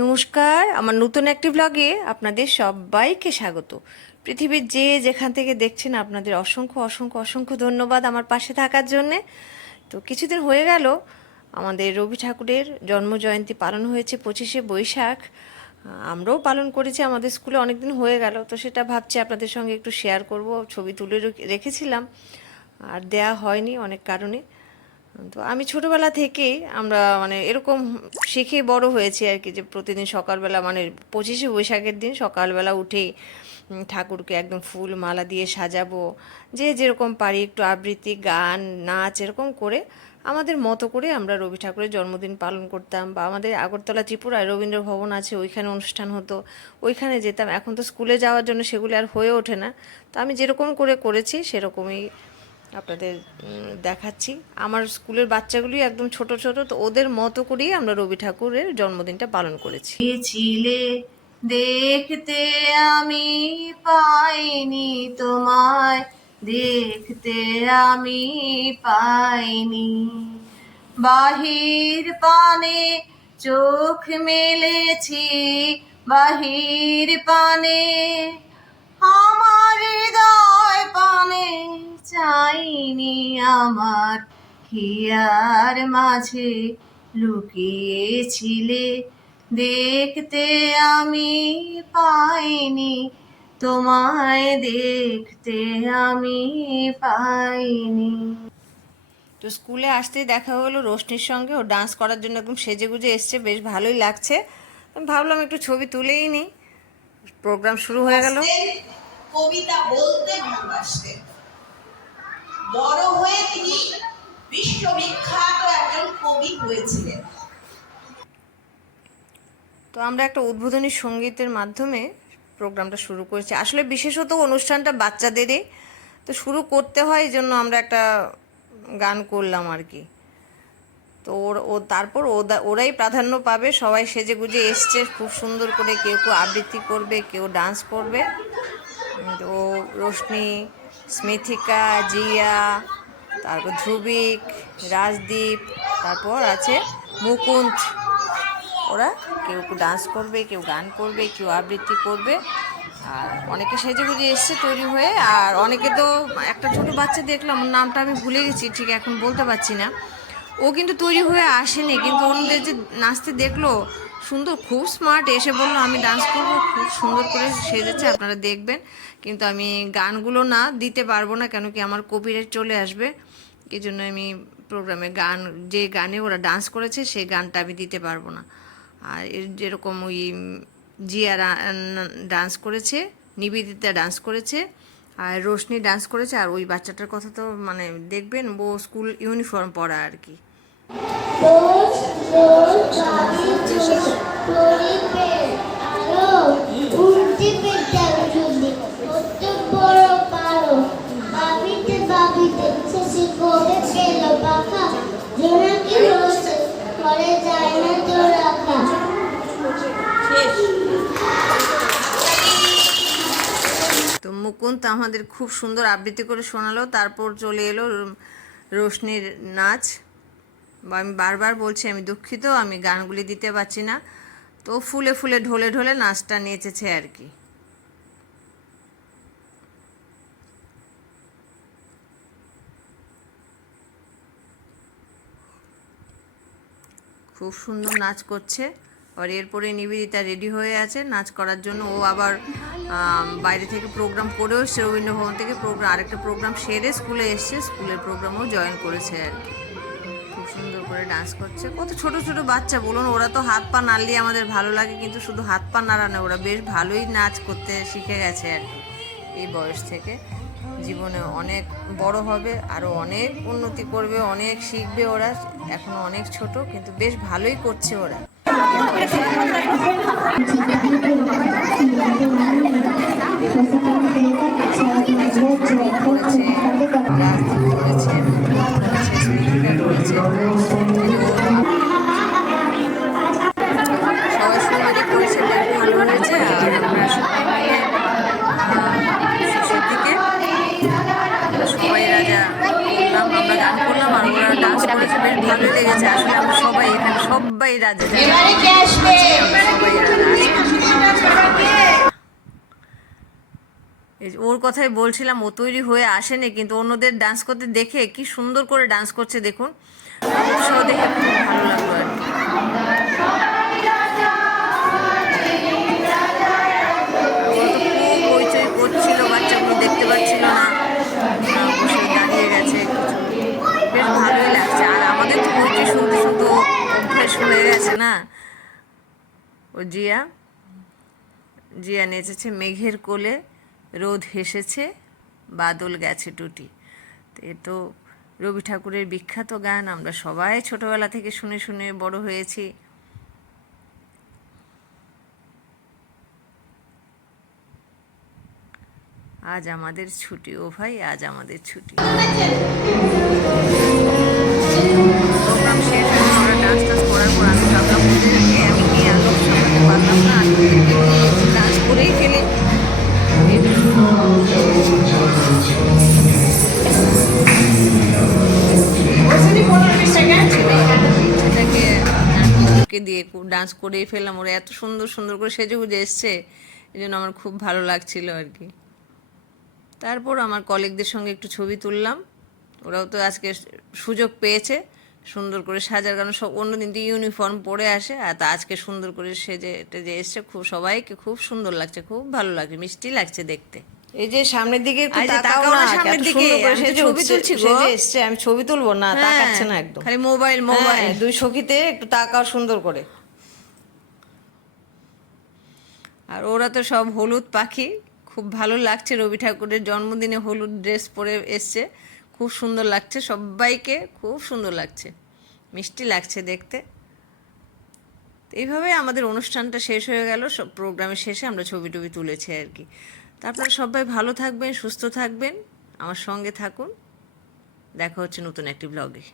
নমস্কার, আমার নতুন একটি ব্লগে আপনাদের সবাইকে স্বাগত। পৃথিবীর যে যেখান থেকে দেখছেন আপনাদের অসংখ্য অসংখ্য অসংখ্য ধন্যবাদ আমার পাশে থাকার জন্যে। তো কিছুদিন হয়ে গেল আমাদের রবি ঠাকুরের জন্মজয়ন্তী পালন হয়েছে 25শে বৈশাখ। আমরাও পালন করেছি, আমাদের স্কুলে অনেক দিন হয়ে গেল, তো সেটা ভাবছি আপনাদের সঙ্গে একটু শেয়ার করব। ছবি তুলে রেখেছিলাম, আর দেয়া হয়নি অনেক কারণে। তো আমি ছোটোবেলা থেকেই আমরা এরকম শিখে বড় হয়েছি আর কি, যে প্রতিদিন সকালবেলা 25শে বৈশাখের দিন সকালবেলা উঠেই ঠাকুরকে একদম ফুল মালা দিয়ে সাজাবো, যে যেরকম পারি একটু আবৃত্তি গান নাচ এরকম করে আমাদের মতো করে আমরা রবি ঠাকুরের জন্মদিন পালন করতাম। বা আমাদের আগরতলা ত্রিপুরায় রবীন্দ্র ভবন আছে, ওইখানে অনুষ্ঠান হতো, ওইখানে যেতাম। এখন তো স্কুলে যাওয়ার জন্য সেগুলি আর হয়ে ওঠে না, তো আমি যেরকম করে করেছি সেরকমই আপনাদের দেখাচ্ছি। আমার স্কুলের বাচ্চাগুলি একদম ছোট ছোট, তো ওদের মতো করেই আমরা রবি ঠাকুরের জন্মদিনটা পালন করেছি। ছিলে দেখতে আমি পাইনি তোমায়, দেখতে আমি পাইনি, বাহির পানে চোখ মেলেছি, বাহির পানে আমার হৃদয় পানে চাইনি, আমার হিয়ার মাঝে লুকিয়েছিলে, দেখতে আমি পাইনি তোমায়, দেখতে আমি পাইনি। তো স্কুলে আসতে দেখা হলো রোশনির সঙ্গে, ও ডান্স করার জন্য একদম সেজেগুজে এসছে, বেশ ভালোই লাগছে। আমি ভাবলাম একটু ছবি তুলেই নিই। প্রোগ্রাম শুরু হয়ে গেল। কবিতা বলতে ভালোবাসতেন। বড় হয়ে তিনি বিশ্ববিখ্যাত একজন কবি হয়েছিলেন। তো আমরা একটা উদ্বোধনী সঙ্গীতের মাধ্যমে প্রোগ্রামটা শুরু করেছি। আসলে বিশেষত অনুষ্ঠানটা বাচ্চাদেরই, তো শুরু করতে হয়, এই জন্য আমরা একটা গান করলাম আর কি। তো তারপর ওরাই প্রাধান্য পাবে। সবাই সেজে গুজে এসছে খুব সুন্দর করে, কেউ কেউ আবৃত্তি করবে, কেউ ডান্স করবে। তো রোশনি, স্মিথিকা, জিয়া, তারপর ধ্রুবিক, রাজদীপ, তারপর আছে মুকুন্দ। ওরা কেউ ডান্স করবে, কেউ গান করবে, কেউ আবৃত্তি করবে। আর অনেকে সেজেগুজে এসছে তৈরি হয়ে। আর অনেকে তো, একটা ছোট বাচ্চা দেখলাম, ওর নামটা আমি ভুলে গেছি, ঠিক এখন বলতে পারছি না, ও কিন্তু তৈরি হয়ে আসেনি, কিন্তু ওদের যে নাচতে দেখলো সুন্দর, খুব স্মার্ট, এসে বললো আমি ডান্স করবো। খুব সুন্দর করে সেজেছে, আপনারা দেখবেন। কিন্তু আমি গানগুলো না দিতে পারবো না, কেন কি আমার কপিরাইট চলে আসবে। এই জন্য আমি প্রোগ্রামে গান, যে গানে ওরা ডান্স করেছে সেই গানটা আমি দিতে পারবো না। আর যেরকম ওই জিয়া ডান্স করেছে, নিবেদিতা ডান্স করেছে, আর রোশনি ডান্স করেছে। আর ওই বাচ্চাটার কথা তো দেখবেন, ও স্কুল ইউনিফর্ম পরা আর কি। তো মুকুন্দ আমাদের খুব সুন্দর আবৃত্তি করে শোনালো। তারপর চলে এলো রোশনির নাচ। বা আমি বারবার বলছি আমি দুঃখিত, আমি গানগুলি দিতে পারছি না। তো ফুলে ফুলে ঢলে ঢলে নাচটা নেচেছে আর কি। খুব সুন্দর নাচ করছে। আর এরপরে নিবেদিতা রেডি হয়ে আছে নাচ করার জন্য। ও আবার বাইরে থেকে প্রোগ্রাম করেও এসছে, রবীন্দ্রভবন থেকে আরেকটা প্রোগ্রাম সেরে স্কুলে এসছে, স্কুলের প্রোগ্রামও জয়েন করেছে আর কি। খুব সুন্দর করে ডান্স করছে। কত ছোট ছোট বাচ্চা বলুন, ওরা তো হাত পা নাড়লে আমাদের ভালো লাগে, কিন্তু শুধু হাত পা নাড়া না, ওরা বেশ ভালোই নাচ করতে শিখে গেছে আর কি এই বয়স থেকে। জীবনে অনেক বড় হবে, আরও অনেক উন্নতি করবে, অনেক শিখবে ওরা। এখনো অনেক ছোট, কিন্তু বেশ ভালোই করছে ওরা। সবাই সুন্দর করেছে, বেশ ভালো হয়েছে। আর আমরা শেষের দিকে সবাই রাজা করলাম, আমরা গান করলাম, আর ওরা ডান্স করেছে, বেশ ভালোই লেগেছে। আসলে আমরা সবাই এখানে সবাই রাজা, সবাই এই যে ওর কথাই বলছিলাম, ও তৈরি হয়ে আসেনি, কিন্তু অন্যদের ডান্স করতে দেখে কি সুন্দর করে ডান্স করছে দেখুন, উৎসাহ দেখে খুব ভালো লাগলো আর কি। ওরা তো খুব হইচই করছিল, বাচ্চাগুলো দেখতে পাচ্ছিল না, বসে দাঁড়িয়ে গেছে কিছু, বেশ ভালোই লাগছে। আর আমাদের তো হইচই শুনতে শুনতে অভ্যেস হয়ে গেছে না। ও জিয়া নেচেছে মেঘের কোলে, রোদ হেসেছে, বাদল গেছে টুটি। তো এ তো রবি ঠাকুরের বিখ্যাত গান, আমরা সবাই ছোটবেলা থেকে শুনে শুনে বড় হয়েছি। আজ আমাদের ছুটি, ও ভাই আজ আমাদের ছুটি। প্রোগ্রাম শেষ হয়ে ওরা ডান্স টান্স করার পর আমি ভাবলাম ওদেরকে আমি নিয়ে আলোক সামলাতে পারলাম না, আমি ওদেরকে নিয়ে একটু ডান্স করেই ফেলি। সেটাকে ওকে দিয়ে ডান্স করেই ফেললাম। ওরা এত সুন্দর সুন্দর করে সেজে গুজে এসছে, এই জন্য আমার খুব ভালো লাগছিল আর কি। তারপর আমার কলিগদের সঙ্গে একটু ছবি তুললাম, ওরাও তো আজকে সুযোগ পেয়েছে সুন্দর করে সাজার, কারণ সব অন্যদিন তো ইউনিফর্ম পরে আসে, আর তা আজকে সুন্দর করে সেজে টেজে এসছে, খুব সবাইকে খুব সুন্দর লাগছে, খুব ভালো লাগছে, মিষ্টি লাগছে দেখতে। এই যে সামনের দিকে একটু তাকাও না, সামনের দিকে ছবি তুলছি গো, সেজে এসছে, আমি ছবি তুলবো না, তাকাচ্ছে না একদম, খালি মোবাইল মোবাইল। দুই সখীতে একটু তাকাও সুন্দর করে। আর ওরা তো সব হলুদ পাখি, খুব ভালো লাগছে, রবি ঠাকুরের জন্মদিনে হলুদ ড্রেস পরে এসছে, খুব সুন্দর লাগছে সবাইকে, খুব সুন্দর লাগছে, মিষ্টি লাগছে দেখতে। এইভাবে আমাদের অনুষ্ঠানটা শেষ হয়ে গেল, সব প্রোগ্রামের শেষে আমরা ছবি টবি তুলেছি আর কি। তারপরে সবাই ভালো থাকবেন, সুস্থ থাকবেন, আমার সঙ্গে থাকুন, দেখা হচ্ছে নতুন একটি ব্লগে।